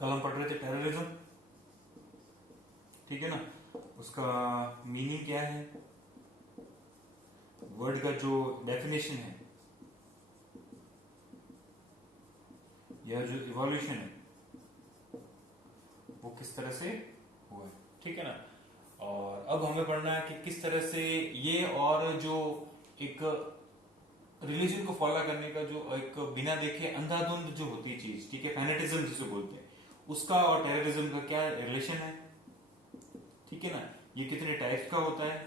कल हम पढ़ रहे थे टेररिज्म, ठीक है ना। उसका मीनिंग क्या है, वर्ड का जो डेफिनेशन है या जो इवोल्यूशन है वो किस तरह से हुआ है, ठीक है ना। और अब हमें पढ़ना है कि किस तरह से ये और जो एक रिलीजन को फॉलो करने का जो एक बिना देखे अंधाधुंध जो होती है चीज, ठीक है, फैनेटिज्म जिसे बोलते हैं, उसका और टेररिज्म का क्या रिलेशन है, ठीक है ना। ये कितने टाइप्स का होता है,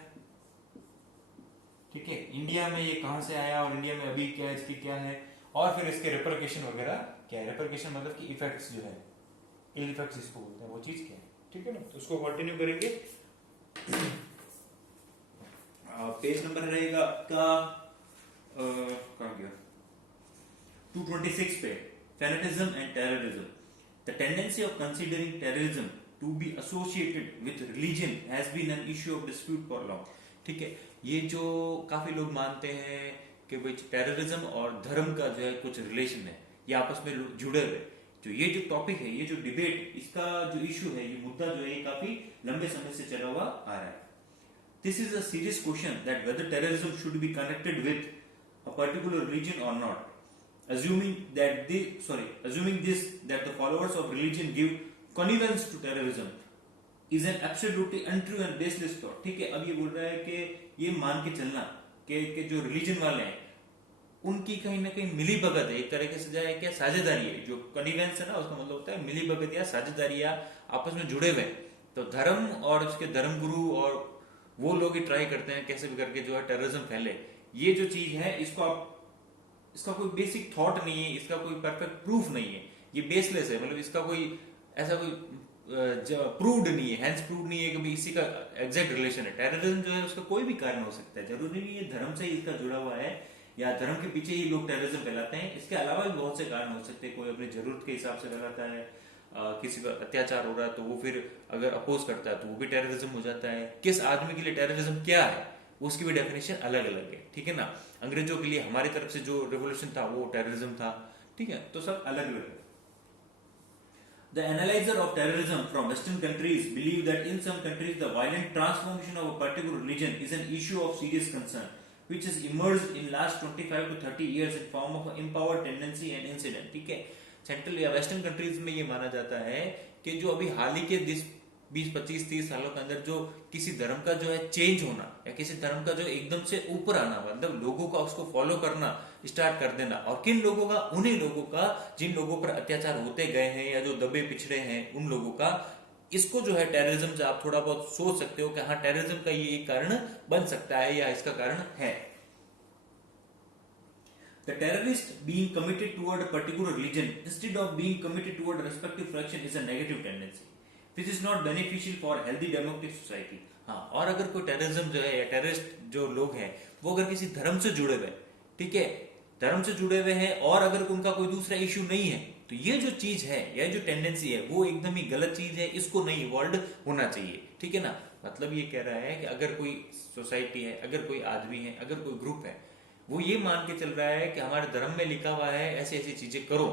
ठीक है, इंडिया में ये कहां से आया और इंडिया में अभी क्या है, इसकी क्या है, और फिर इसके रिपरकेशन वगैरह क्या है। रिपरकेशन मतलब कि इफेक्ट्स जो है, इल इफेक्ट्स जिसको बोलते हैं, वो चीज क्या है, ठीक है ना। तो उसको कंटिन्यू करेंगे। पेज नंबर रहेगा आपका कहां गया, 226 पे, fanaticism and terrorism. The tendency of considering terrorism to be associated with religion has been an issue of dispute for long, ठीक है। ये जो काफी लोग मानते हैं कि भाई टेररिज्म और धर्म का जो है कुछ रिलेशन है, ये आपस में जुड़े हुए। जो ये जो टॉपिक है, ये जो डिबेट, इसका जो इशू है, ये मुद्दा जो है, ये काफी लंबे समय से चला हुआ आ रहा है। This is a serious question that whether terrorism should be connected with a particular religion or not. Assuming this that the followers of religion give connivance to terrorism is an absolutely untrue and baseless thought. ठीक है, अब ये बोल रहा है कि ये मान के चलना कि जो रिलीजन वाले हैं उनकी कहीं ना कहीं मिली भगत है, एक तरीके से जाए क्या साझेदारी है। जो कनिवेंस है ना, उसका मतलब होता है मिली भगत या साझेदारी, या आपस में जुड़े हुए। तो धर्म और उसके धर्मगुरु और वो लोग ही ट्राई करते हैं कैसे भी करके जो है टेररिज्म फैले। ये जो चीज है, इसको आप, इसका कोई बेसिक थॉट नहीं है, इसका कोई परफेक्ट प्रूफ नहीं है, ये बेसलेस है। मतलब इसका कोई ऐसा कोई प्रूव्ड नहीं है, हैंस प्रूव्ड नहीं है कि भाई इसी का एग्जैक्ट रिलेशन है। टेररिज्म जो है उसका कोई भी कारण हो सकता है, जरूरी नहीं है धर्म से इसका जुड़ा हुआ है या धर्म के पीछे ही लोग टेररिज्म फैलाते हैं। इसके अलावा भी बहुत से कारण हो सकते हैं। कोई अपनी जरूरत के हिसाब से फैलाता है, किसी पर अत्याचार हो रहा है तो वो फिर अगर अपोज करता है तो वो भी टेररिज्म हो जाता है। किस आदमी के लिए टेररिज्म क्या है, उसकी भी डेफिनेशन अलग अलग है, ठीक है ना। अंग्रेजों के लिए हमारी तरफ से जो रेवोल्यूशन था वो टेररिज्म था, ठीक है। तो सब अलग अलग है। The analyzer of terrorism from Western countries believe that in some countries the violent transformation of a particular religion is an issue of serious concern, which has emerged in last 25 to 30 years in form of an empowered tendency and incident, ठीक है। Central या western countries में ये माना जाता है कि जो अभी हाल ही के 20-25-30 सालों के अंदर जो किसी धर्म का जो है चेंज होना, या किसी धर्म का जो एकदम से ऊपर आना, मतलब लोगों का उसको फॉलो करना स्टार्ट कर देना। और किन लोगों का, उन्हीं लोगों का जिन लोगों पर अत्याचार होते गए हैं या जो दबे पिछड़े हैं उन लोगों का। इसको जो है टेररिज्म से आप थोड़ा बहुत सोच सकते हो कि हाँ, टेररिज्म का ये एक कारण बन सकता है या इसका कारण है। The terrorist being committed toward a particular religion instead of being committed toward a respective faction is a negative tendency, which is not beneficial for healthy democratic society. हाँ, और अगर कोई टेररिज्म जो है या टेररिस्ट जो लोग हैं वो अगर किसी धर्म से जुड़े हुए, ठीक है, धर्म से जुड़े हुए हैं और अगर उनका कोई दूसरा इश्यू नहीं है, तो ये जो चीज है या जो टेंडेंसी है वो एकदम ही गलत चीज है, इसको नहीं इवॉल्व होना चाहिए, ठीक है ना। मतलब ये कह रहा है कि अगर कोई सोसाइटी है, अगर कोई आदमी है, अगर कोई ग्रुप है, वो ये मान के चल रहा है कि हमारे धर्म में लिखा हुआ है ऐसी ऐसी चीजें करो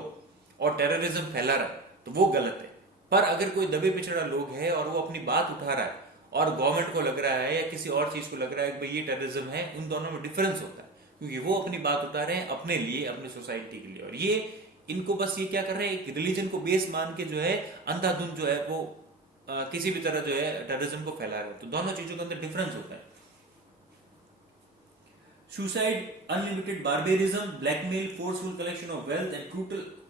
और टेररिज्म फैला रहा है, तो वो गलत है। पर अगर कोई दबे पिछड़ा लोग है और वो अपनी बात उठा रहा है और गवर्नमेंट को लग रहा है या किसी और चीज को लग रहा है कि भाई ये टेररिज्म है, उन दोनों में डिफरेंस होता है, क्योंकि वो अपनी बात उठा रहे हैं अपने लिए, अपनी सोसाइटी के लिए, और ये इनको बस ये क्या कर रहे हैं, रिलीजन को बेस मान के जो है अंधाधुंध जो है वो किसी भी तरह जो है टेररिज्म को फैला रहे हैं। तो दोनों चीजों के अंदर डिफरेंस होता है। Suicide, unlimited barbarism, blackmail, forceful collection of wealth and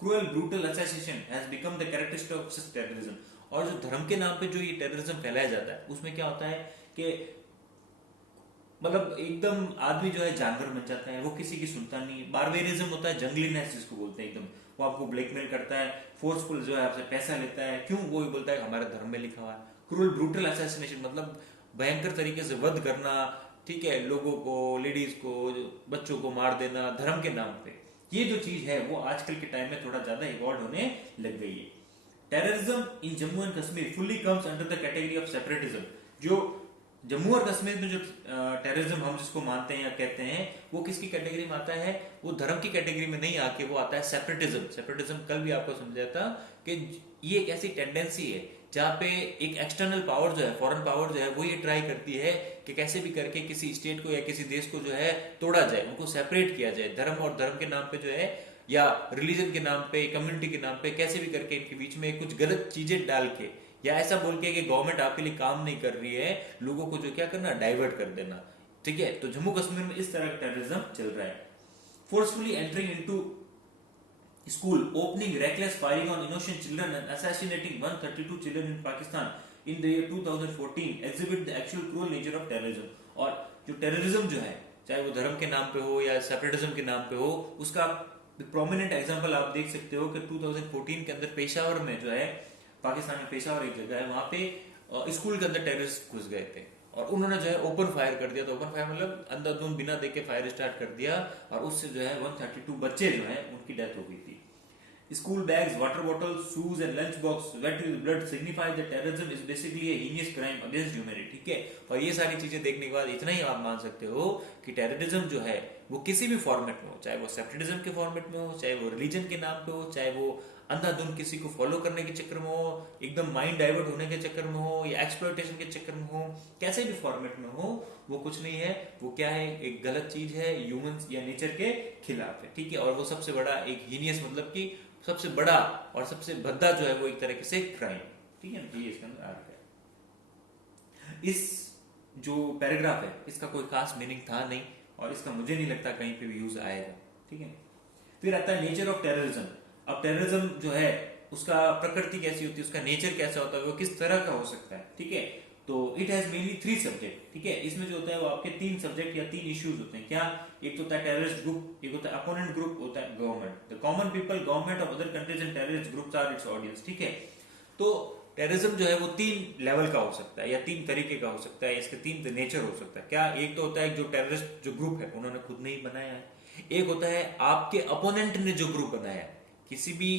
cruel, brutal assassination has become the characteristic of such terrorism. और जो धर्म के नाम पे जो ये टेररिज्म फैलाया जाता है उसमें क्या होता है कि मतलब एकदम आदमी जो है जानवर बन जाता है, वो किसी की सुनता नहीं। बारबेरिज्म होता है जंगलीनेस जिसको बोलते हैं, एकदम वो आपको ब्लैकमेल करता है, फोर्सफुल जो है आपसे पैसा लेता है, क्यों, वो बोलता है हमारे धर्म में लिखा हुआ है। क्रूअल ब्रूटल असैसिनेशन मतलब भयंकर तरीके से वध करना, ठीक है, लोगों को, लेडीज को, बच्चों को मार देना धर्म के नाम पे। ये जो चीज है वो आजकल के टाइम में थोड़ा ज्यादा इवॉल्व होने लग गई है। Terrorism in Jammu and Kashmir fully comes under the category of separatism. जो जम्मू और कश्मीर में जो टेररिज्म हम जिसको मानते हैं या कहते हैं, वो किसकी कैटेगरी में आता है? वो धर्म की कैटेगरी में नहीं आके वो आता है सेपरेटिज्म। सेपरेटिज्म कल भी आपको समझाया था कि ये एक ऐसी टेंडेंसी है जहाँ पे एक एक्सटर्नल पावर जो है, फॉरेन पावर जो है, वो ये ट्राई करती है कि कैसे भी करके किसी स्टेट को या किसी देश को जो है तोड़ा जाए, उनको सेपरेट किया जाए, धर्म और धर्म के नाम पे जो है, या रिलीजन के नाम पे, कम्युनिटी के नाम पे, कैसे भी करके इनके बीच में कुछ गलत चीजें डाल के या ऐसा बोल के कि गवर्नमेंट आपके लिए काम नहीं कर रही है, लोगों को जो क्या करना, डाइवर्ट कर देना। ठीक है, तो जम्मू कश्मीर में इस तरह का टेररिज्म चल रहा है। Forcefully entering into school, opening reckless firing on innocent children and assassinating 132 children in Pakistan in the year 2014 exhibit the actual cruel nature of terrorism। और जो टेररिज्म जो है, चाहे वो धर्म के नाम पे हो या सेपरेटिज्म के नाम पे हो, उसका प्रोमिनेंट एग्जांपल आप देख सकते हो कि 2014 के अंदर पेशावर में जो है, पाकिस्तान में पेशावर एक जगह है, वहां पे स्कूल के अंदर टेररिस्ट घुस गए थे और उन्होंने जो है ओपन फायर कर दिया। तो ओपन फायर मतलब अंधाधुंध बिना देखे फायर स्टार्ट कर दिया और उससे जो है 132 बच्चे जो है उनकी डेथ हो गई थी। School bags, water bottles, shoes and lunch box wet with blood signify that terrorism is basically a heinous crime against humanity। ठीक है, और ये सारी चीजें देखने के बाद इतना ही आप मान सकते हो कि टेररिज्म जो है वो किसी भी फॉर्मेट में हो, चाहे वो सेपरेटिज्म के फॉर्मेट में हो, चाहे वो रिलीजन के नाम पे हो, चाहे वो अंधाधुंध किसी को फॉलो करने के चक्कर में हो, एकदम माइंड डाइवर्ट होने के चक्कर में हो, या एक्सप्लॉयटेशन के चक्कर में हो, कैसे भी फॉर्मेट में हो, वो कुछ नहीं है, वो क्या है, एक गलत चीज है, ह्यूमन या नेचर के खिलाफ है। ठीक है, और वो सबसे बड़ा एक हीनियस मतलब कि सबसे बड़ा और सबसे भद्दा जो है वो एक तरीके से क्राइम। ठीक है ना, ये इसके अंदर आ रहा है। इस जो पैराग्राफ है इसका कोई खास मीनिंग था नहीं और इसका मुझे नहीं लगता कहीं पे भी यूज आएगा। ठीक है, फिर आता है नेचर ऑफ टेररिज्म। अब टेररिज्म जो है उसका प्रकृति कैसी होती है, उसका नेचर कैसा होता है, वो किस तरह का हो सकता है। ठीक है, तो इट हैज मेनली 3 सब्जेक्ट। ठीक है, इसमें जो होता है वो आपके 3 सब्जेक्ट या 3 इश्यूज होते हैं। क्या? एक तो होता है टेररिस्ट ग्रुप, एक होता है अपोनेंट ग्रुप, होता है government. The common people, government of other countries and terrorist groups are its audience. ठीक है, तो टेररिज्म जो है वो 3 लेवल का हो सकता है या 3 तरीके का हो सकता है, इसके 3 नेचर हो सकता है। क्या? एक तो होता है जो टेररिस्ट जो ग्रुप है उन्होंने खुद नहीं बनाया है। एक होता है आपके अपोनेंट ने जो ग्रुप बनाया है, किसी भी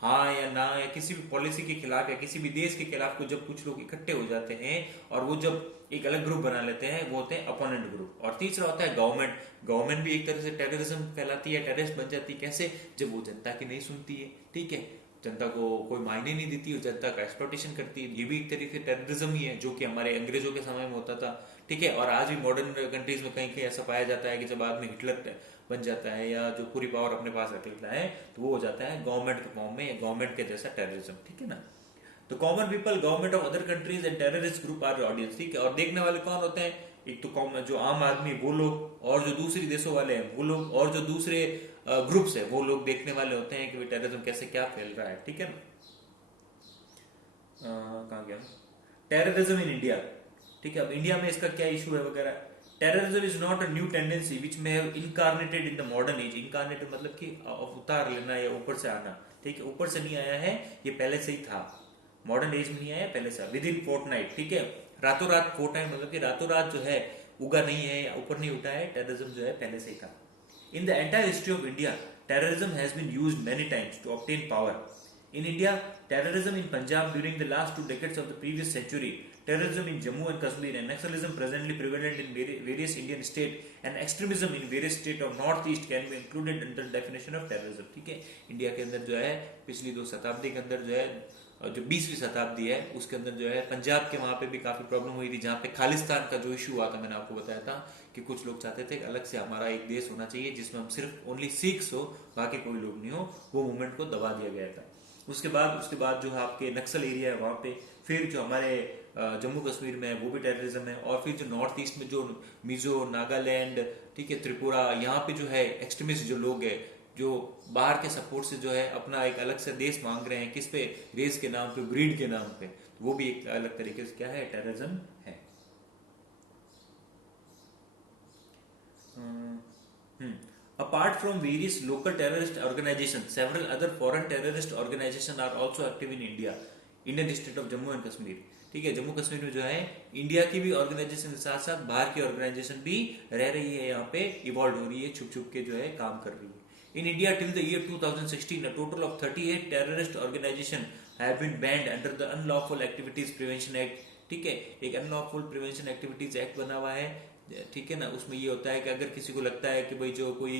हाँ या ना या किसी भी पॉलिसी के खिलाफ या किसी भी देश के खिलाफ को जब कुछ लोग इकट्ठे हो जाते हैं और वो जब एक अलग ग्रुप बना लेते हैं, वो होते हैं अपोनेंट ग्रुप। और तीसरा होता है गवर्नमेंट। गवर्नमेंट भी एक तरह से टेररिज्म फैलाती है, टेररिस्ट बन जाती है। कैसे? जब वो जनता की नहीं सुनती है। ठीक है, जनता को कोई मायने नहीं देती और जनता का एक्सप्लॉयटेशन करती है। ये भी एक तरीके से टेररिज्म ही है, जो कि हमारे अंग्रेजों के समय में होता था। ठीक है, और आज भी मॉडर्न कंट्रीज में कहीं कहीं ऐसा पाया जाता है कि जब आदमी हिटलर बन जाता है या जो पूरी पावर अपने पास रख लेता है तो वो हो जाता है गवर्नमेंट के फॉर्म में या गवर्नमेंट के जैसा टेररिज्म। ठीक है ना, तो common people, government of other countries and terrorist group are audience. ठीक है, और देखने वाले कौन होते हैं? एक तो कॉमन जो आम आदमी वो लोग, और जो दूसरी देशों वाले हैं वो लोग, और जो दूसरे ग्रुप्स है वो लोग देखने वाले होते हैं कि टेररिज्म कैसे क्या फैल रहा है। ठीक है ना, कहाँ गया टेररिज्म इन इंडिया। ठीक है, अब इंडिया में इसका क्या इशू है वगैरह। Terrorism is not a new tendency which may have incarnated in the modern age. Incarnated मतलब कि अवतार लेना या ऊपर से आना। ठीक है, ऊपर से नहीं आया है, ये पहले से ही था, मॉडर्न एज में नहीं आया, पहले से। Within fortnight. ठीक है, रातों रात फोर्टनाइट मतलब कि रातों रात जो है उगा नहीं है या ऊपर नहीं उठा है, टेररिज्म जो है पहले से ही था। In the entire history of India terrorism has been used many times to obtain power. In India, terrorism in Punjab during the last 2 decades of the previous century, terrorism in Jammu and Kashmir, and Naxalism presently prevalent in various Indian states, and extremism in various states of northeast can be included under the definition of terrorism. ठीक है, India के अंदर जो है पिछली 2 शताब्दी के अंदर जो है, जो 20वीं शताब्दी है उसके अंदर जो है पंजाब के वहां पे भी काफी प्रॉब्लम हुई थी, जहाँ पे खालिस्तान का जो इशू हुआ था, मैंने आपको बताया था कि कुछ लोग चाहते थे अलग से हमारा एक देश होना चाहिए जिसमें हम सिर्फ ओनली सिख्स हो, बाकी कोई लोग नहीं हो। वो मूवमेंट को दबा दिया गया था। उसके बाद जो है आपके नक्सल एरिया है वहां पे, फिर जो हमारे जम्मू कश्मीर में है वो भी टेररिज्म है, और फिर जो नॉर्थ ईस्ट में जो मिजो, नागालैंड, ठीक है, त्रिपुरा, यहाँ पे जो है एक्सट्रीमिस्ट जो लोग है, जो बाहर के सपोर्ट से जो है अपना एक अलग से देश मांग रहे हैं, किस पे? रेस के नाम पे, ब्रीड के नाम पे, वो भी एक अलग तरीके से क्या है, टेररिज्म है। Apart from various local terrorist organizations, several other foreign terrorist organizations are also active in India, Indian state of Jammu and Kashmir। ठीक है, जम्मू कश्मीर में जो है इंडिया की भी ऑर्गेनाइजेशन के साथ साथ बाहर की ऑर्गेनाइजेशन भी रह रही है, यहाँ पे इवॉल्व हो रही है, छुप छुप के जो है काम कर रही है। In India, till the year 2016, a total of 38 terrorist organizations have been banned under the Unlawful Activities Prevention Act ठीक है। एक अनलॉफुल प्रिवेंशन एक्टिविटीज एक्ट बना हुआ है, ठीक है ना। उसमें ये होता है कि अगर किसी को लगता है कि भाई जो कोई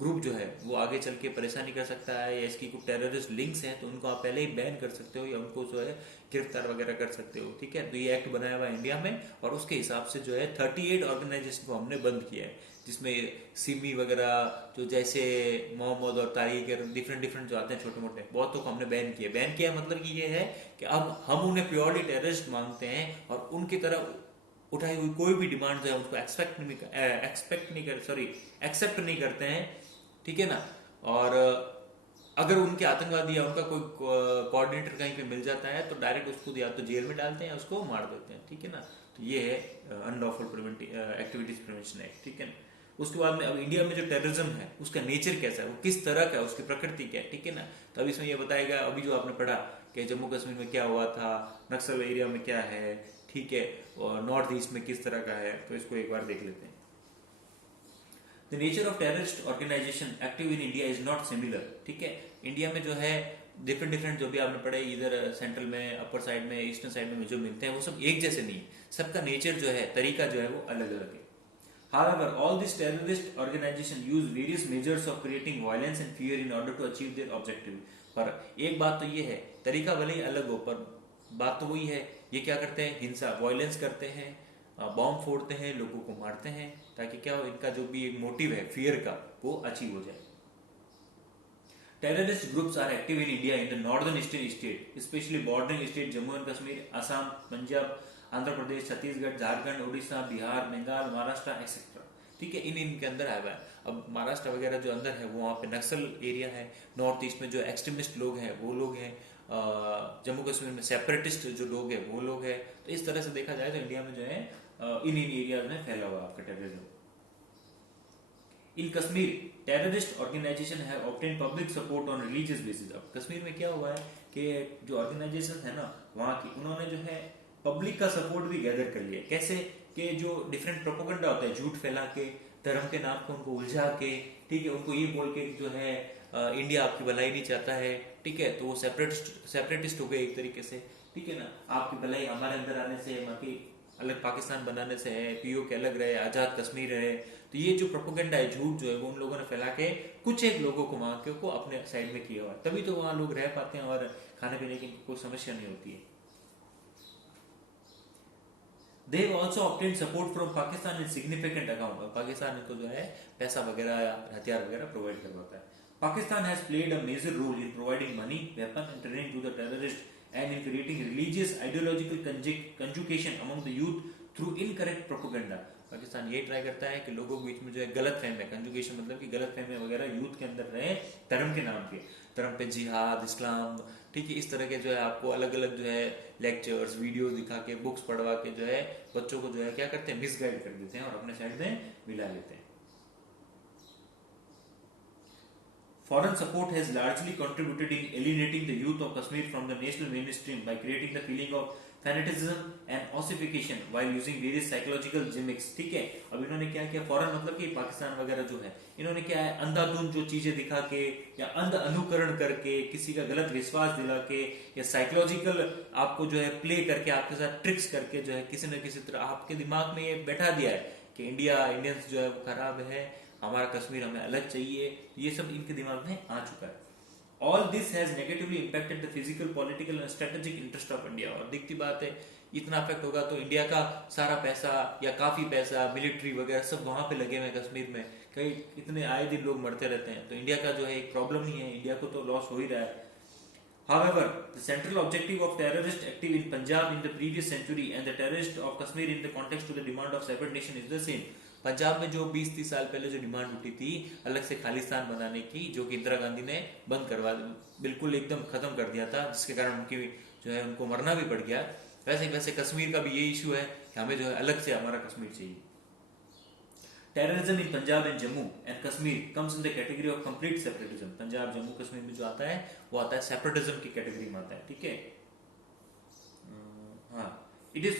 ग्रुप जो है वो आगे चल के परेशानी कर सकता है या इसकी कोई टेररिस्ट लिंक्स हैं, तो उनको आप पहले ही बैन कर सकते हो या उनको जो है गिरफ्तार वगैरह कर सकते हो, ठीक है। तो ये एक्ट बनाया हुआ है इंडिया में, और उसके हिसाब से जो है 38 ऑर्गेनाइजेशन को हमने बंद किया है, जिसमें सिमी वगैरह जो जैसे मोहम्मद और तारिक, डिफरेंट डिफरेंट जो आते हैं छोटे मोटे, बहुतों को हमने बैन किया। बैन किया मतलब कि ये है कि अब हम उन्हें प्योरली टेररिस्ट मानते हैं और उनकी तरह उठाई हुई कोई भी डिमांड जो है उसको एक्सेप्ट नहीं करते हैं, ठीक है ना। और अगर उनके आतंकवादी या उनका कोई कोऑर्डिनेटर कहीं पे मिल जाता है तो डायरेक्ट उसको या तो जेल में डालते हैं या उसको मार देते हैं, ठीक है ना। तो ये है अनलॉफुल एक्टिविटीज प्रिवेंशन एक्ट, ठीक है ना। उसके बाद में अब इंडिया में जो टेररिज्म है उसका नेचर कैसा है, वो किस तरह का है, उसकी प्रकृति क्या है, ठीक है ना। तो अब इसमें ये बताएगा अभी जो आपने पढ़ा कि जम्मू कश्मीर में क्या हुआ था, नक्सल एरिया में क्या है, ठीक है, और नॉर्थ ईस्ट में किस तरह का है, तो इसको एक बार देख लेते हैं। The nature of terrorist organisation active in India is not similar, ठीक है। इंडिया में जो है डिफरेंट डिफरेंट जो भी आपने पढ़े, इधर सेंट्रल में, अपर साइड में, ईस्टर्न साइड में जो मिलते हैं वो सब एक जैसे नहीं है, सबका नेचर जो है, तरीका जो है वो अलग अलग है। However, all these terrorist organizations use various measures of creating violence and fear in order to achieve their objective. पर एक बात तो ये है, तरीका भले ही अलग हो पर बात तो वही है, ये क्या करते हैं, हिंसा, वायलेंस करते हैं, बॉम्ब फोड़ते हैं, लोगों को मारते हैं, ताकि क्या हो, इनका जो भी एक मोटिव है फियर का वो अचीव हो जाए। Terrorist groups are active in India in the northern eastern state, especially bordering state Jammu and Kashmir, Assam, Punjab, Andhra Pradesh, Chhattisgarh, Jharkhand, Orissa, Bihar, Bengal, Maharashtra etcetera, ठीक है। इनके अंदर आया हुआ है। अब महाराष्ट्र वगैरह जो अंदर है वो वहाँ पे नक्सल एरिया है, नॉर्थ ईस्ट में जो एक्सट्रीमिस्ट लोग हैं वो लोग हैं, जम्मू कश्मीर में सेपरेटिस्ट जो लोग हैं वो लोग हैं। तो इस तरह से देखा जाए तो इंडिया में जो है इन एरियाज में फैला हुआ आपका टेररिज्म। इन कश्मीर टेररिस्ट ऑर्गेनाइजेशन है obtain public support on religious basis. अब कश्मीर में क्या हुआ है कि जो ऑर्गेनाइजेशन है ना वहाँ की, उन्होंने जो है पब्लिक का सपोर्ट भी गैदर कर लिया। कैसे कि जो डिफरेंट प्रोपोगंडा होता है, झूठ फैला के, धर्म के नाम को उनको उलझा के, ठीक है, उनको ये बोल के जो है इंडिया आपकी भलाई नहीं चाहता है, ठीक है, तो वो सेपरेटिस्ट हो गए एक तरीके से, ठीक है ना। आपकी भलाई हमारे अंदर आने से, बाकी अलग पाकिस्तान बनाने से है, पीओ के अलग रहे, आजाद कश्मीर रहे। तो ये जो प्रोपोगंडा है, झूठ जो है वो उन लोगों ने फैला के कुछ एक लोगों को वहां के को अपने साइड में किया हुआ है, तभी तो वहां लोग रह पाते हैं और खाने पीने की कोई समस्या नहीं होती है। They have also obtained support from Pakistan in significant amount. Pakistan को जो है पैसा वगैरह हथियार वगैरह प्रोवाइड करवाता है। Pakistan has played a major role in providing money, weapons and training to the terrorists and in creating religious ideological conjugation among the youth through incorrect propaganda. Pakistan ये ट्राई करता है कि लोगों के बीच में जो है गलत फहमी, कंजुगेशन मतलब कि गलत फहमी वगैरह यूथ के अंदर रहे धर्म के नाम पे, धर्म पे जिहाद, इस्लाम, ठीक है, इस तरह के जो है आपको अलग अलग जो है लेक्चर्स, वीडियो दिखा के, बुक्स पढ़वा के जो है बच्चों को जो है क्या करते हैं, मिसगाइड कर देते हैं और अपने साइड में मिला लेते हैं। Foreign support has largely contributed in alienating the youth of Kashmir from the national mainstream by creating the feeling of fanaticism and ossification while using various psychological gimmicks, ठीक है। अब इन्होंने क्या किया, फॉरेन मतलब कि पाकिस्तान वगैरह जो है, इन्होंने क्या है, अंधाधुंध जो चीजें दिखा के या अंध अनुकरण करके, किसी का गलत विश्वास दिला के या साइकोलॉजिकल आपको जो है प्ले करके, आपके साथ ट्रिक्स करके जो है किसी न किसी तरह आपके दिमाग में ये बैठा दिया है कि इंडियंस जो है वो खराब है, हमारा कश्मीर हमें अलग चाहिए। ये सब इनके दिमाग में आ चुका है। All this has negatively impacted the physical, political and strategic interest of India। और दिखती बात है, इतना अफेक्ट होगा तो इंडिया का सारा पैसा या काफी पैसा, मिलिट्री वगैरह सब वहां पे लगे हुए कश्मीर में, कई इतने आए दिन लोग मरते रहते हैं, तो इंडिया का जो है एक प्रॉब्लम नहीं है, इंडिया को तो लॉस हो ही रहा है। However, the central objective of terrorist active in Punjab in the previous century and the terrorist of Kashmir in the context to the demand of separate nation is the same। Punjab में जो 20-30 साल पहले जो demand उठी थी अलग से खालिस्तान बनाने की, जो कि इंदिरा गांधी ने बंद करवा, बिल्कुल एकदम खत्म कर दिया था, जिसके कारण उनकी जो है उनको मरना भी पड़ गया। वैसे कश्मीर का भी ये इशू है कि हमें जो है अलग से हमारा कश्मीर चाहिए। Terrorism in Punjab and Jammu and Kashmir comes in the category of complete separatism. Punjab Jammu Kashmir में जो आता है वो आता है सेपरेटिज्म की कैटेगरी में आता है, ठीक है। हाँ, it is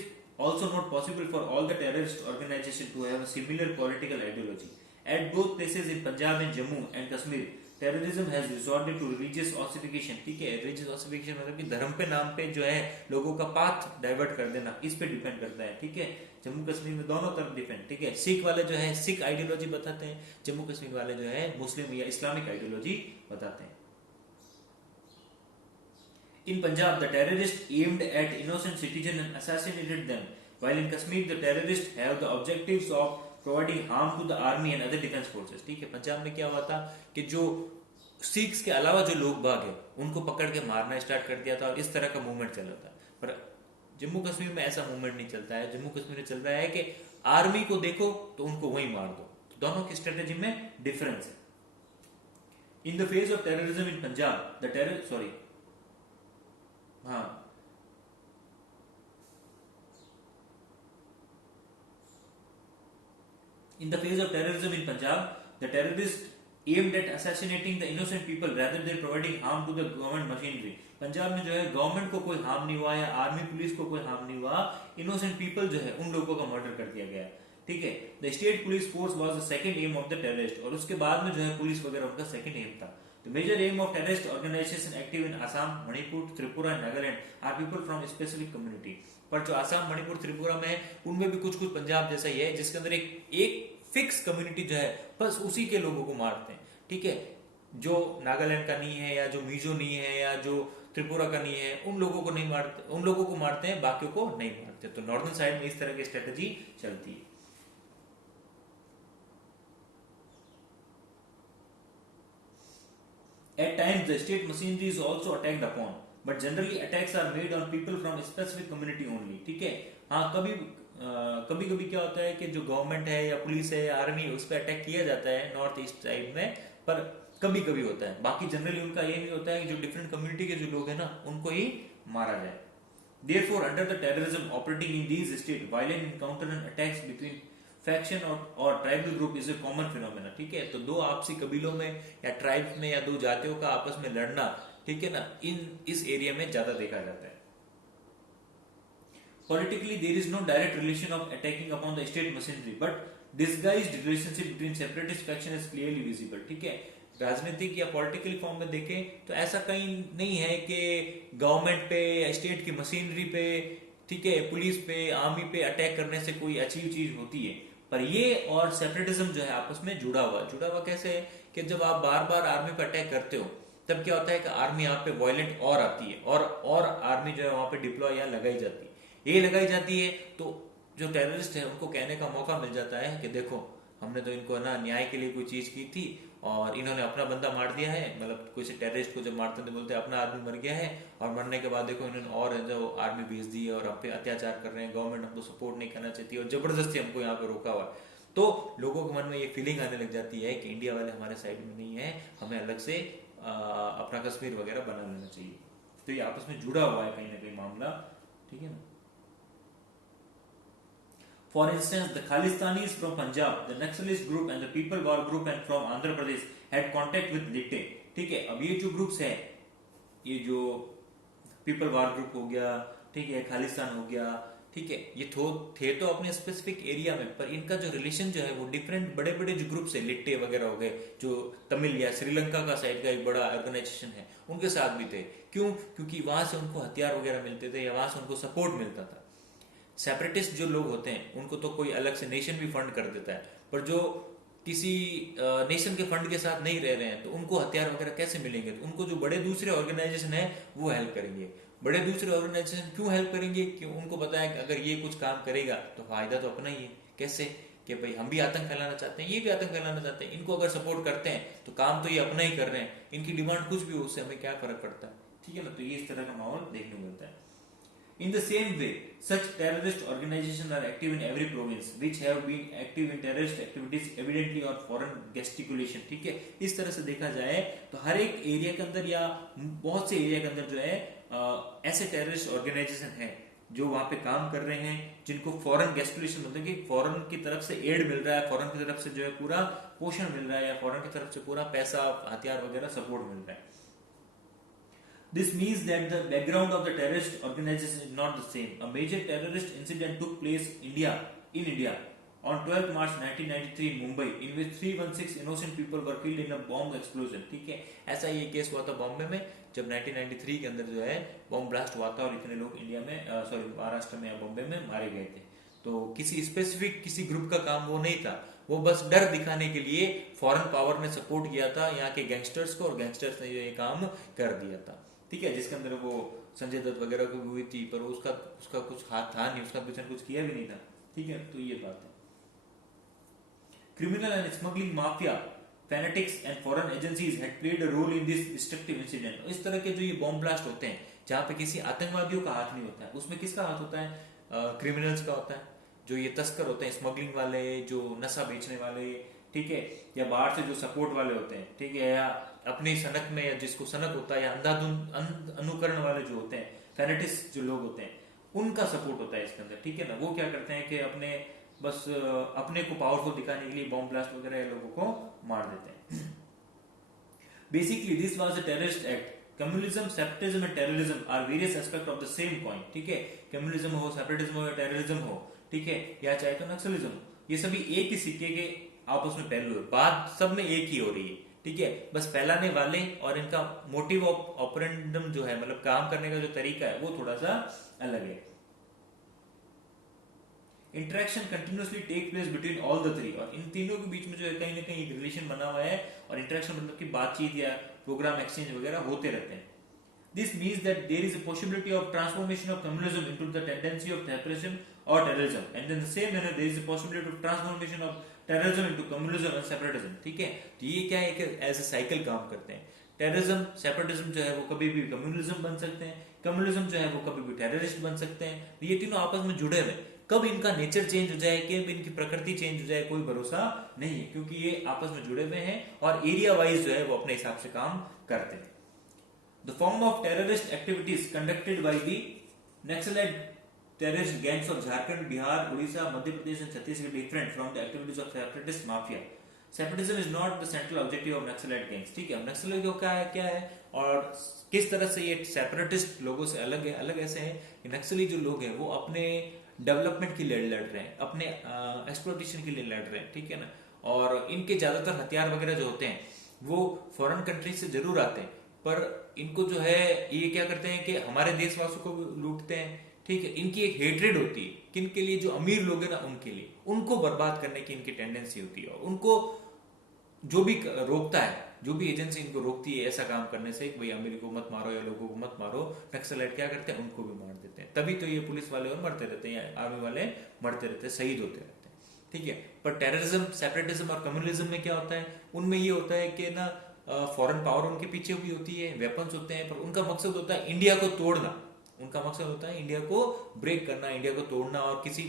also not possible for all the terrorist organizations to have a similar political ideology. At both places in Punjab and Jammu and Kashmir, terrorism has resorted to religious ossification, ठीक है, religious ossification मतलब कि धर्म पे नाम पे जो है लोगों का पाथ डाइवर्ट कर देना, इस पे डिपेंड करता है, ठीक है। जम्मू कश्मीर में दोनों तरफ डिपेंड, ठीक है। सिख वाले जो है सिख आइडियोलॉजी बताते हैं, जम्मू कश्मीर वाले जो है मुस्लिम या इस्लामिक आइडियोलॉजी बताते हैं। In Punjab, the terrorists aimed at innocent citizens and assassinated them, while in Kashmir, the terrorists have the objectives of providing harm to the army and other defense forces, ठीक है। पंजाब में क्या हुआ था कि जो सिख्स के अलावा जो लोग बाग है उनको पकड़ के मारना स्टार्ट कर दिया था और इस तरह का मूवमेंट चला था। पर जम्मू कश्मीर में ऐसा मूवमेंट नहीं चलता है। जम्मू कश्मीर में चल रहा है कि आर्मी को देखो तो उनको वहीं मार दो। तो दोनों की स्ट्रेटेजी में डिफरेंस है। In the face of terrorism in Punjab the terror sorry हाँ In the face of terrorism in Punjab, the terrorists aimed at assassinating the innocent people rather than providing harm to the government machinery. Punjab में जो है government को कोई harm नहीं हुआ या army police को कोई हार्म नहीं हुआ, इनोसेंट पीपल जो है उन लोगों का मर्डर कर दिया गया, ठीक है। The state police force was the second aim of the terrorist, और उसके बाद में जो है पुलिस वगैरह उनका सेकंड एम था। The major aim of terrorist organization active in Assam, Manipur, Tripura and Nagaland are people from specific community. पर जो आसाम, मणिपुर, त्रिपुरा में है उनमें भी कुछ कुछ पंजाब जैसा ही है, जिसके अंदर एक फिक्स कम्युनिटी जो है बस उसी के लोगों को मारते हैं, ठीक है। जो नागालैंड का नहीं है या जो मिजो नहीं है या जो त्रिपुरा का नहीं है उन लोगों को नहीं मारते, उन लोगों को मारते हैं, बाकियों को नहीं मारते। तो नॉर्दर्न साइड में इस तरह की स्ट्रेटेजी चलती है। At times, the state machinery is also attacked upon, but generally attacks are made on people from a specific community only, ठीक है। हाँ, कभी कभी क्या होता है कि जो गवर्नमेंट है या पुलिस है या आर्मी है उस पर अटैक किया जाता है नॉर्थ ईस्ट साइड में, पर कभी कभी होता है। बाकी जनरली उनका ये भी होता है कि जो डिफरेंट कम्युनिटी के जो लोग हैं ना उनको ही मारा जाए। Therefore, under the terrorism operating in these states, violent encounter and attacks between faction और tribal group is a common phenomena, ठीक है। तो दो आपसी कबीलों में या ट्राइब में या दो जातियों का आपस में लड़ना, ठीक है ना, इस एरिया में ज्यादा देखा जाता है। Politically there is no direct relation of attacking upon the state machinery, but disguised relationship between separatist faction is clearly visible, ठीक है। राजनीतिक या पॉलिटिकल फॉर्म में देखें तो ऐसा कहीं नहीं है कि गवर्नमेंट पे या स्टेट की मशीनरी पे, ठीक है, पुलिस पे, आर्मी पे अटैक करने से कोई अच्छी चीज होती है। पर ये और सेपरेटिज्म जो है आपस में जुड़ा हुआ कैसे है कि जब आप बार बार आर्मी पे अटैक करते हो तब क्या होता है कि आर्मी यहाँ पे वायलेंट और आती है और आर्मी जो है वहां पे डिप्लॉय या लगाई जाती है। ये लगाई जाती है तो जो टेररिस्ट है उनको कहने का मौका मिल जाता है कि देखो हमने तो इनको ना न्याय के लिए कोई चीज की थी और इन्होंने अपना बंदा मार दिया है। मतलब कोई से टेररिस्ट को जब मारते हैं बोलते हैं अपना आदमी मर गया है, और मरने के बाद देखो इन्होंने और जो आर्मी भेज दी है और हम पे अत्याचार कर रहे हैं, गवर्नमेंट हमको सपोर्ट नहीं करना चाहती और जबरदस्ती हमको यहाँ पे रोका हुआ है। तो लोगों के मन में ये फीलिंग आने लग जाती है कि इंडिया वाले हमारे साइड में नहीं है, हमें अलग से अपना कश्मीर वगैरह बना लेना चाहिए। तो ये आपस में जुड़ा हुआ है कहीं ना कहीं मामला, ठीक है ना। For instance, the Khalistanis from Punjab, the Naxalist group and the People War group and from Andhra Pradesh had contact with Litte, ठीक है। अब ये जो ग्रुप्स है, ये जो पीपल वार ग्रुप हो गया, ठीक है, खालिस्तान हो गया, ठीक है, ये थे तो अपने स्पेसिफिक एरिया में, पर इनका जो रिलेशन जो है वो डिफरेंट बड़े बड़े जो ग्रुप्स है, लिट्टे वगैरह हो गए, जो तमिल या श्रीलंका का साइड का एक बड़ा ऑर्गेनाइजेशन है, उनके साथ भी थे। क्यों? क्योंकि वहां से उनको हथियार वगैरह मिलते थे या वहां से उनको सपोर्ट मिलता था। सेपरेटिस्ट जो लोग होते हैं उनको तो कोई अलग से नेशन भी फंड कर देता है, पर जो किसी नेशन के फंड के साथ नहीं रह रहे हैं तो उनको हथियार वगैरह कैसे मिलेंगे? तो उनको जो बड़े दूसरे ऑर्गेनाइजेशन है वो हेल्प करेंगे। बड़े दूसरे ऑर्गेनाइजेशन क्यों हेल्प करेंगे? क्यों? उनको पता है कि अगर ये कुछ काम करेगा तो फायदा तो अपना ही है। कैसे? कि भाई हम भी आतंक फैलाना चाहते हैं, ये भी आतंक फैलाना चाहते हैं, इनको अगर सपोर्ट करते हैं तो काम तो ये अपना ही कर रहे हैं, इनकी डिमांड कुछ भी हो उससे हमें क्या फर्क पड़ता है, ठीक है ना। तो ये इस तरह का माहौल देखने को मिलता है। In the same way, such terrorist organizations are active in every province, which have been active in terrorist activities evidently or foreign gesticulation, ठीक है। इस तरह से देखा जाए तो हर एक एरिया के अंदर या बहुत से एरिया के अंदर जो है ऐसे टेररिस्ट ऑर्गेनाइजेशन है जो वहां पे काम कर रहे हैं, जिनको फॉरेन गेस्टिकुलेशन मतलब कि फॉरेन की तरफ से एड मिल रहा है, फॉरेन की तरफ से जो है पूरा पोषण मिल रहा है, या फॉरेन की तरफ से पूरा पैसा, हथियार वगैरह सपोर्ट मिल रहा है। This means that the background of the terrorist organization is not the same. A major terrorist incident took place in India on 12th March 1993 in Mumbai, in which 316 innocent people were killed in a bomb explosion. ठीक है, ऐसा ये case हुआ था बॉम्बे में जब 1993 के अंदर जो है बॉम्ब ब्लास्ट हुआ था और इतने लोग इंडिया में महाराष्ट्र में या बॉम्बे में मारे गए थे। तो किसी स्पेसिफिक किसी ग्रुप का काम वो नहीं था, वो बस डर दिखाने के लिए फॉरेन पावर ने सपोर्ट किया था यहाँ के गैंगस्टर्स को, और गैंगस्टर्स ने ये काम कर दिया था। ठीक है, जिसके अंदर वो संजय दत्त वगैरह की हुई थी, पर उसका कुछ हाथ था नहीं, उसका पीछे कुछ किया भी नहीं था। ठीक है, तो ये बात है। Criminal and smuggling mafia, fanatics and foreign agencies had played a role in this destructive incident. इस तरह के जो ये बॉम्ब ब्लास्ट होते हैं जहाँ पे किसी आतंकवादियों का हाथ नहीं होता है, उसमें किसका हाथ होता है? क्रिमिनल्स का होता है, जो ये तस्कर होते हैं, स्मगलिंग वाले, जो नशा बेचने वाले, ठीक है, या बाहर से जो सपोर्ट वाले होते हैं, ठीक है, या अपनी सनक में, या जिसको सनक होता है, या अंधाधुन अनुकरण वाले जो होते हैं, फैनेटिस्ट जो लोग होते हैं, उनका सपोर्ट होता है इसके अंदर। ठीक है ना, वो क्या करते हैं कि अपने को पावरफुल दिखाने के लिए बॉम्ब ब्लास्ट वगैरह लोगों को मार देते हैं। Basically this was a terrorist act. Communism, separatism and terrorism are various aspect of the same coin. ठीक है, कम्युनिज्म हो, सेपरेटिज्म हो या टेररिज्म हो, ठीक है, या चाहे तो नक्सलिज्म, ये सभी एक ही सिक्के के आपस में पहलू है, बात सब में एक ही हो रही है। ठीक है, बस फैलाने वाले और इनका मोटिव ऑपरेंडम जो है, मतलब काम करने का जो तरीका है, वो थोड़ा सा अलग है। Interaction continuously take place between all the three, और इन तीनों के बीच में जो है कहीं ना कहीं एक रिलेशन बना हुआ है, और इंटरेक्शन मतलब कि बातचीत या प्रोग्राम एक्सचेंज वगैरह होते रहते हैं। This means that there is a possibility of transformation of communism into the tendency of separation और terrorism, and in the same manner there is a possibility of transformation of terrorism into communism and separatism. ठीक है, तो ये क्या है कि as a cycle काम करते हैं। टेररिज्म, सेपरेटिज्म जो है वो कभी भी कम्युनिज्म बन सकते हैं, कम्युनिज्म जो है वो कभी भी टेररिस्ट बन सकते हैं। ये तीनों आपस में जुड़े हुए, कब इनका नेचर चेंज हो जाए, कब इनकी प्रकृति चेंज हो जाए, कोई भरोसा नहीं है, क्योंकि ये आपस में जुड़े हुए हैं और एरिया वाइज जो है वो अपने हिसाब से काम करते हैं। The form of terrorist activities conducted by the naxalite terrorist gangs of Jharkhand, Bihar, Odisha, Madhya Pradesh and Chhattisgarh different from the activities of separatist mafia. Separatism is not the central objective of Naxalite gangs. ठीक है, नक्सलियों को क्या है और किस तरह से ये सेपरेटिस्ट लोगों से अलग है? अलग ऐसे है कि नक्सली जो लोग हैं वो अपने डेवलपमेंट के लिए लड़ रहे हैं, अपने एक्सप्लोटेशन के लिए लड़ रहे हैं। ठीक है ना, और इनके ज्यादातर हथियार वगैरह जो होते हैं वो फॉरेन कंट्री से जरूर आते हैं, पर इनको जो है ये क्या करते हैं कि हमारे देशवासियों को लूटते हैं। ठीक है, इनकी एक हेट्रेड होती है, किन के लिए? जो अमीर लोग हैं ना उनके लिए, उनको बर्बाद करने की इनकी टेंडेंसी होती है, और उनको जो भी रोकता है, जो भी एजेंसी इनको रोकती है ऐसा काम करने से कि भाई अमीर को मत मारो या लोगों को मत मारो, नक्सलाइट क्या करते हैं? उनको भी मार देते हैं। तभी तो ये पुलिस वाले और मरते रहते हैं या आर्मी वाले मरते रहते हैं, शहीद होते रहते हैं। ठीक है, पर टेररिज्म, सेपरेटिज्म और कम्युनिज्म में क्या होता है? उनमें ये होता है कि ना फॉरेन पावर उनके पीछे भी होती है, वेपन्स होते हैं, पर उनका मकसद होता है इंडिया को तोड़ना। उनका मकसद होता है इंडिया को ब्रेक करना, इंडिया को तोड़ना और किसी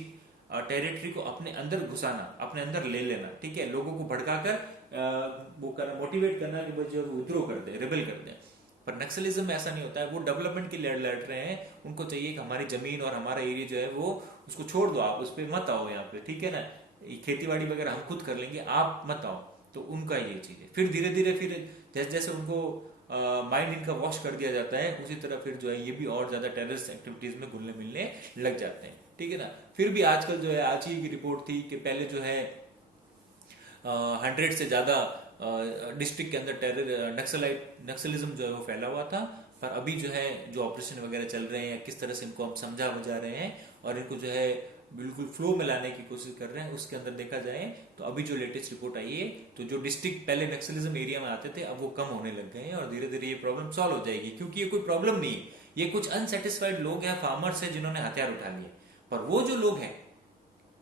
टेरिटरी को अपने अंदर घुसाना, अपने अंदर ले लेना। ठीक है, लोगों को भड़काकर वो करना, मोटिवेट करना कि जो विद्रोह कर दे, रिबेल कर दे। पर नक्सलिज्म में ऐसा नहीं होता है, वो डेवलपमेंट के लिए लड़ रहे हैं, उनको चाहिए कि हमारी जमीन और हमारा एरिया जो है वो उसको छोड़ दो, आप उस पर मत आओ यहाँ पे। ठीक है ना, खेती बाड़ी वगैरह हम खुद कर लेंगे, आप मत आओ। तो उनका ये चीज है। फिर धीरे धीरे फिर जैसे जैसे उनको माइंड इनका वॉश कर दिया जाता है, उसी तरह फिर जो है ये भी और ज्यादा टेररिस्ट एक्टिविटीज में घुलने मिलने लग जाते हैं। ठीक है ना, फिर भी आजकल जो है, आज ही की रिपोर्ट थी कि पहले जो है 100 से ज्यादा डिस्ट्रिक्ट के अंदर नक्सलिज्म जो है वो फैला हुआ था, पर अभी जो है जो ऑपरेशन वगैरह चल रहे हैं, किस तरह से इनको हम समझा बुझा रहे हैं और इनको जो है बिल्कुल फ्लो में लाने की कोशिश कर रहे हैं, उसके अंदर देखा जाए तो अभी जो लेटेस्ट रिपोर्ट आई है, तो जो डिस्ट्रिक्ट पहले नक्सलिज्म एरिया में आते थे अब वो कम होने लग गए हैं और धीरे धीरे ये प्रॉब्लम सॉल्व हो जाएगी। क्योंकि ये कोई प्रॉब्लम नहीं है, ये कुछ अनसेटिस्फाइड लोग हैं, फार्मर्स हैं जिन्होंने हथियार उठा लिए। पर वो जो लोग हैं,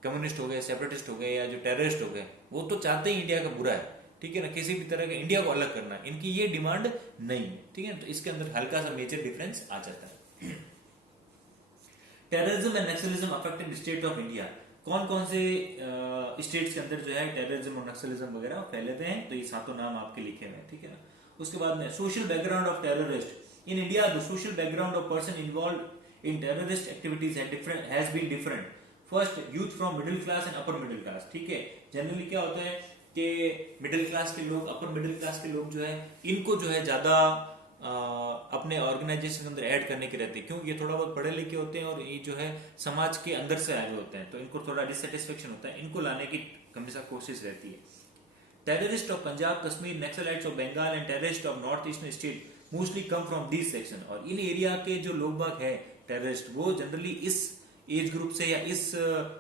कम्युनिस्ट हो गए, सेपरेटिस्ट हो गए या जो टेररिस्ट हो गए, वो तो चाहते ही इंडिया का बुरा है। ठीक है ना, किसी भी तरह के इंडिया को अलग करना, इनकी ये डिमांड नहीं है। ठीक है, तो इसके अंदर हल्का सा मेजर डिफरेंस आ जाता है। Terrorism and Naxalism affecting state of India. कौन कौन से स्टेट्स के अंदर जो है टेररिज्म और नक्सलिज्म वगैरह फैले हुए हैं, तो ये सातों नाम आपके लिखे हुए हैं। ठीक है ना, उसके बाद में social background of terrorist in India. The social background of person involve in terrorist activities has been different. First, youth from middle class and upper middle class. ठीक है, जनरली क्या होता है कि मिडिल क्लास के लोग, अपर मिडिल क्लास के लोग जो है, इनको जो है ज्यादा अपने ऑर्गेनाइजेशन के अंदर ऐड करने की रहती है, क्योंकि ये थोड़ा बहुत पढ़े लिखे होते हैं और ये जो है समाज के अंदर से आए हुए होते हैं, तो इनको थोड़ा डिससेटिस्फेक्शन होता है, इनको लाने की हमेशा कोशिश रहती है। Terrorist of Punjab Kashmir, Naxalites of Bengal and terrorist of north eastern state mostly come from this section. और इन एरिया के जो लोग बाग है टेररिस्ट, वो जनरली इस एज ग्रुप से या इस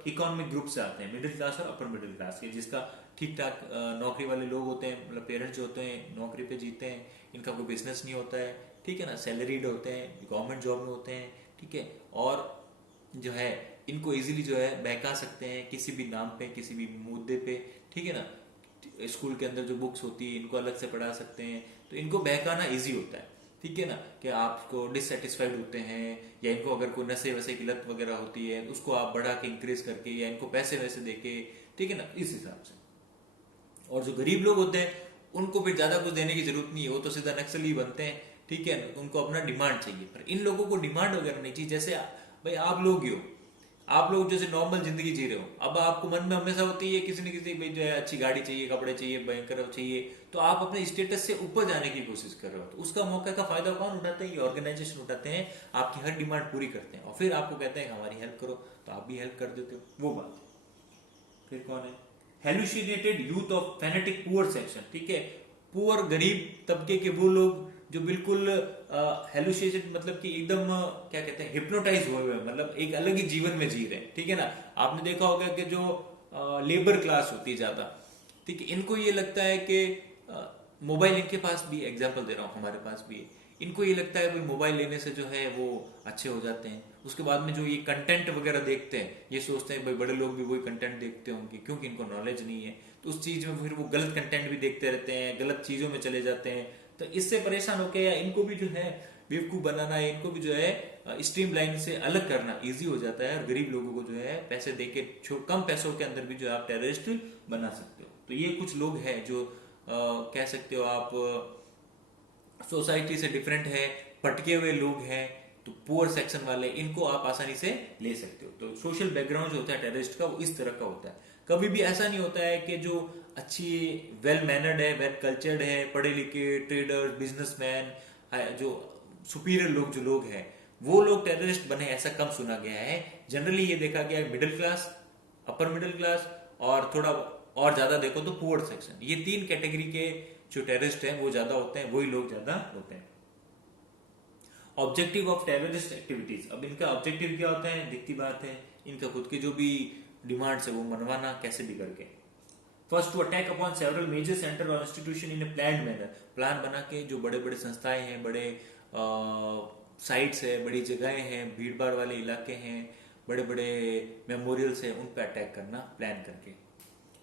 इकोनॉमिक ग्रुप से आते हैं, मिडिल क्लास और अपर मिडिल क्लास के, जिसका ठीक ठाक नौकरी वाले लोग होते हैं, मतलब पेरेंट्स जो होते हैं नौकरी पे जीते हैं, इनका कोई बिजनेस नहीं होता है, ठीक है ना, सैलरीड होते हैं, गवर्नमेंट जॉब में होते हैं, ठीक है, और जो है इनको इजीली जो है बहका सकते हैं किसी भी नाम पे, किसी भी मुद्दे पे, ठीक है ना। स्कूल के अंदर जो बुक्स होती है इनको अलग से पढ़ा सकते हैं, तो इनको बहकाना इजी होता है, ठीक है ना, कि आपको डिससेटिस्फाइड होते हैं या इनको अगर कोई नशे वैसे की लत वगैरह होती है उसको आप बढ़ा के इंक्रीज करके या इनको पैसे वैसे देके, ठीक है ना, इस हिसाब से। और जो गरीब लोग होते हैं उनको फिर ज्यादा कुछ देने की जरूरत नहीं है, वो तो सीधा नक्सली बनते हैं, ठीक है, उनको अपना डिमांड चाहिए। पर इन लोगों को डिमांड वगैरह नहीं चाहिए, जैसे भाई आप लोग ही हो, आप लोग जैसे नॉर्मल जिंदगी जी रहे हो, अब आपको मन में हमेशा होती है किसी न किसी भाई जो है अच्छी गाड़ी चाहिए, कपड़े चाहिए, भयंकर चाहिए, तो आप अपने स्टेटस से ऊपर जाने की कोशिश कर रहे हो, तो उसका मौके का फायदा कौन उठाते हैं? ये ऑर्गेनाइजेशन उठाते हैं, आपकी हर डिमांड पूरी करते हैं और फिर आपको कहते हैं हमारी हेल्प करो, तो आप भी हेल्प कर देते हो, वो बात। फिर कौन है? Hallucinated youth of fanatic poor section, ठीक है, पुअर गरीब तबके के वो लोग जो बिल्कुल हेलुसिनेटेड मतलब कि एकदम क्या कहते हैं, हिप्नोटाइज हुए हुए, मतलब एक अलग ही जीवन में जी रहे हैं, ठीक है ना। आपने देखा होगा कि जो लेबर क्लास होती है ज्यादा, ठीक है, इनको ये लगता है कि मोबाइल, इनके पास भी एग्जाम्पल दे रहा हूँ, हमारे पास भी है, इनको ये लगता है भाई मोबाइल लेने से जो है वो अच्छे हो जाते हैं, उसके बाद में जो ये कंटेंट वगैरह देखते हैं ये सोचते हैं भाई बड़े लोग भी वही कंटेंट देखते होंगे, क्योंकि इनको नॉलेज नहीं है, तो उस चीज में फिर वो गलत कंटेंट भी देखते रहते हैं, गलत चीजों में चले जाते हैं, तो इससे परेशान होकर या इनको भी जो है बेवकूफ बनाना है, इनको भी जो है स्ट्रीम लाइन से अलग करना इजी हो जाता है, और गरीब लोगों को जो है पैसे देके कम पैसों के अंदर भी जो है आप टेररिस्ट बना सकते हो। तो ये कुछ लोग हैं जो कह सकते हो आप सोसाइटी से डिफरेंट है, भटके हुए लोग हैं, तो पुअर सेक्शन वाले, इनको आप आसानी से ले सकते हो। तो सोशल बैकग्राउंड जो होता है टेररिस्ट का वो इस तरह का होता है। कभी भी ऐसा नहीं होता है कि जो अच्छी वेल मैनर्ड है, वेल कल्चर्ड है, पढ़े लिखे ट्रेडर, बिजनेसमैन, जो सुपीरियर लोग जो लोग हैं वो लोग टेररिस्ट बने, ऐसा कम सुना गया है। जनरली ये देखा गया है मिडिल क्लास, अपर मिडिल क्लास और थोड़ा और ज्यादा देखो तो पुअर सेक्शन, ये तीन कैटेगरी के जो टेररिस्ट हैं वो ज्यादा होते हैं, वही लोग ज्यादा होते हैं। ऑब्जेक्टिव ऑफ टेररिस्ट एक्टिविटीज, अब इनका ऑब्जेक्टिव क्या होता है? दिखती बात है, इनका खुद की जो भी डिमांड्स है वो मनवाना कैसे भी करके। First to attack upon several major center और institution in a planned manner, plan बना के जो बड़े बड़े संस्थाएं हैं, बड़े साइट्स है, बड़ी जगहें हैं, भीड़ भाड़ वाले इलाके हैं, बड़े बड़े मेमोरियल्स हैं, उन पर अटैक करना प्लान करके।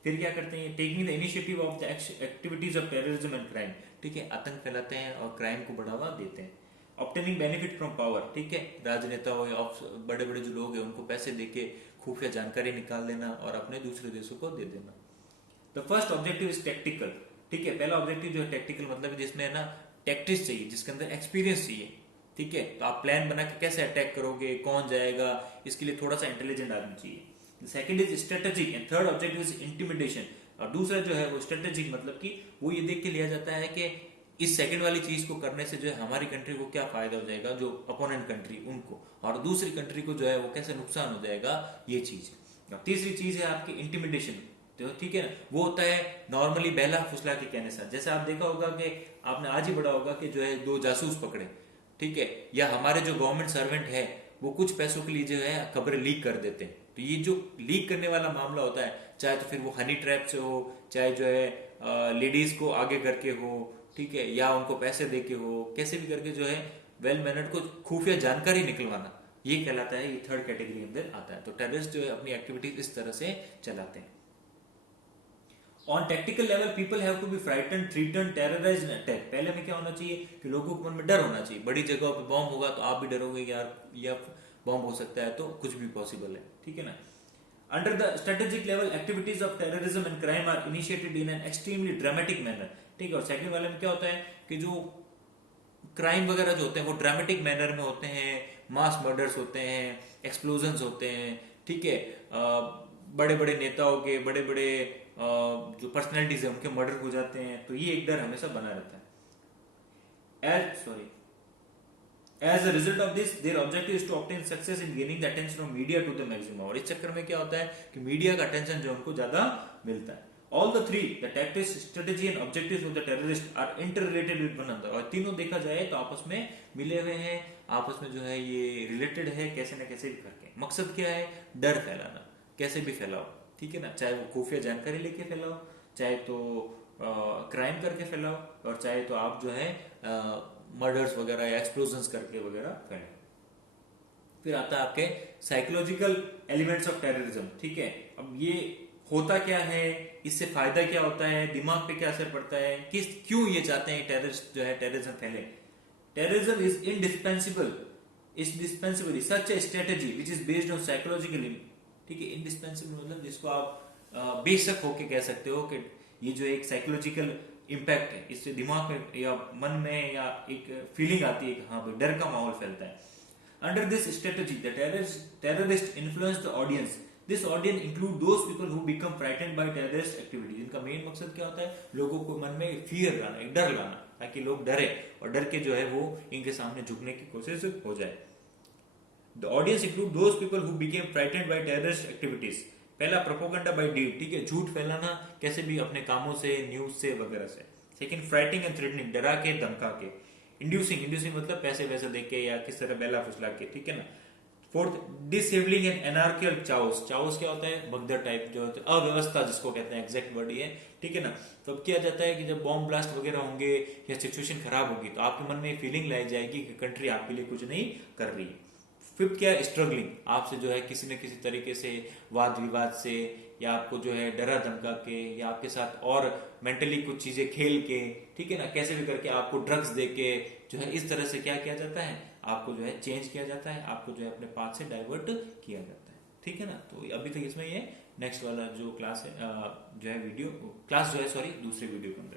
फिर क्या करते हैं? Taking the initiative of the activities of terrorism and crime, ठीक है, आतंक फैलाते हैं और क्राइम को बढ़ावा देते हैं। ऑब्टेनिंग बेनिफिट फ्रॉम पावर, ठीक है, राजनेता हो या बड़े बड़े जो लोग हैं उनको पैसे देके खुफिया जानकारी निकाल लेना और अपने दूसरे देशों को दे देना। The first objective is tactical, ठीक है, पहला ऑब्जेक्टिव जो है टेक्टिकल, मतलब जिसमें है ना टैक्टिक्स चाहिए, जिसके अंदर एक्सपीरियंस चाहिए, ठीक है, तो आप प्लान बना के कैसे अटैक करोगे, कौन जाएगा, इसके लिए थोड़ा सा इंटेलिजेंट आदमी चाहिए। Second is strategic and third objective is intimidation, और दूसरा जो है वो स्ट्रेटेजिक, मतलब कि वो ये देख के लिया जाता है कि इस सेकंड वाली चीज को करने से जो है हमारी कंट्री को क्या फायदा हो जाएगा, जो अपोनेंट कंट्री उनको, और दूसरी कंट्री को जो है वो कैसे नुकसान हो जाएगा, ये चीज। और तीसरी चीज है आपकी इंटिमिडेशन, तो ठीक है ना, वो होता है नॉर्मली बहला फुसला के कहने से। जैसे आप देखा होगा कि आपने आज ही पढ़ा होगा कि जो है 2 जासूस पकड़े, ठीक है, या हमारे जो गवर्नमेंट सर्वेंट है वो कुछ पैसों के लिए जो है खबरें लीक कर देते हैं। तो ये जो लीक करने वाला मामला होता है, चाहे तो फिर वो हनी ट्रैप से हो, चाहे जो है लेडीज को आगे करके हो, ठीक है, या उनको पैसे देके हो, कैसे भी करके जो है वेल मैनर्ड को खुफिया जानकारी निकलवाना, ये कहलाता है, ये थर्ड कैटेगरी के अंदर आता है। तो टेररिस्ट जो है अपनी एक्टिविटीज इस तरह से चलाते हैं। On tactical level people have to be frightened, threatened, terrorized, attack. पहले में क्या होना चाहिए कि लोगों के मन में डर होना चाहिए, बड़ी जगहों पे बॉम्ब होगा तो आप भी डरोगे यार, या बॉम्ब हो सकता है, तो कुछ भी पॉसिबल है, ठीक है ना। Under the strategic level activities of terrorism and crime are initiated in an extremely dramatic manner, ठीक है। और सेकंड वाले में क्या होता है कि जो क्राइम वगैरह जो होते हैं वो ड्रामेटिक मैनर में होते हैं, मास मर्डर्स होते हैं, एक्सप्लोजन्स होते हैं, ठीक है, बड़े बड़े नेताओं के, बड़े बड़े जो पर्सनैलिटीज है उनके मर्डर हो जाते हैं, तो ये एक डर हमेशा बना रहता है। As a result of this, their objective is to obtain success in gaining the attention of media to the maximum. और इस चक्कर में क्या होता है कि मीडिया का अटेंशन जो उनको ज्यादा मिलता है. All the three, the tactics, strategy and objectives of the terrorist are interrelated with one another. और तीनों देखा जाए तो आपस में मिले हुए हैं, आपस में जो है ये रिलेटेड है कैसे न कैसे भी करके. मकसद क्या है? डर फैलाना, कैसे भी फैलाओ, ठीक है ना. चाहे वो खुफिया जानकारी लेके फैलाओ, चाहे तो क्राइम करके फैलाओ, और चाहे तो आप जो है मर्डर्स वगैरह या एक्सप्लोजन्स करके वगैरह फैलाओ. फिर आता है आपके साइकोलॉजिकल एलिमेंट्स ऑफ टेररिज्म. ठीक है, अब ये होता क्या है, इससे फायदा क्या होता है, दिमाग पे क्या असर पड़ता है, क्यों ये चाहते हैं टेररिस्ट जो है टेररिज्म फैले. Terrorism is indispensable such a strategy which is based on psychological. ठीक है, इंडिस्पेंसिबल मतलब जिसको आप बेशक होके कह सकते हो कि ये जो एक साइकोलॉजिकल इम्पैक्ट है, इससे दिमाग में या मन में या एक फीलिंग आती है कि हाँ भाई डर का माहौल फैलता है. Under this strategy the terrorist influence the audience. This audience include those people who become frightened bye terrorist activities. इनका मेन मकसद क्या होता है? लोगों को मन में फियर लाना, एक डर लाना, ताकि लोग डरे और डर के जो है वो इनके सामने झुकने की कोशिश हो जाए. The audience include those people who became frightened bye terrorist activities. पहला प्रोपोगंडा बाय डीड. ठीक है, झूठ फैलाना कैसे भी अपने कामों से, न्यूज से वगैरह से. सेकंड, फ्राइटिंग एंड थ्रेटनिंग, डरा के धमका के. इंड्यूसिंग मतलब पैसे वैसे दे के या किस तरह बेला फुसला के. ठीक है ना. Fourth, disabling and anarchical chaos. Chaos क्या होता है? भगदड़ टाइप जो होता है, अव्यवस्था जिसको कहते हैं, एग्जैक्ट वर्ड ये. ठीक है ना. तो अब किया जाता है कि जब बॉम्ब ब्लास्ट वगैरह होंगे या सिचुएशन खराब होगी तो आपके मन में फीलिंग लाई जाएगी कि कंट्री आपके लिए कुछ नहीं कर रही. फिफ्थ क्या है? स्ट्रगलिंग. आपसे जो है किसी न किसी तरीके से वाद विवाद से या आपको जो है डरा धमका के या आपके साथ और मेंटली कुछ चीजें खेल के, ठीक है ना, कैसे भी करके आपको ड्रग्स दे के जो है इस तरह से क्या किया जाता है, आपको जो है चेंज किया जाता है, आपको जो है अपने पाथ से डाइवर्ट किया जाता है. ठीक है ना. तो अभी तक इसमें ये नेक्स्ट वाला जो क्लास है जो है वीडियो क्लास जो है दूसरे वीडियो के अंदर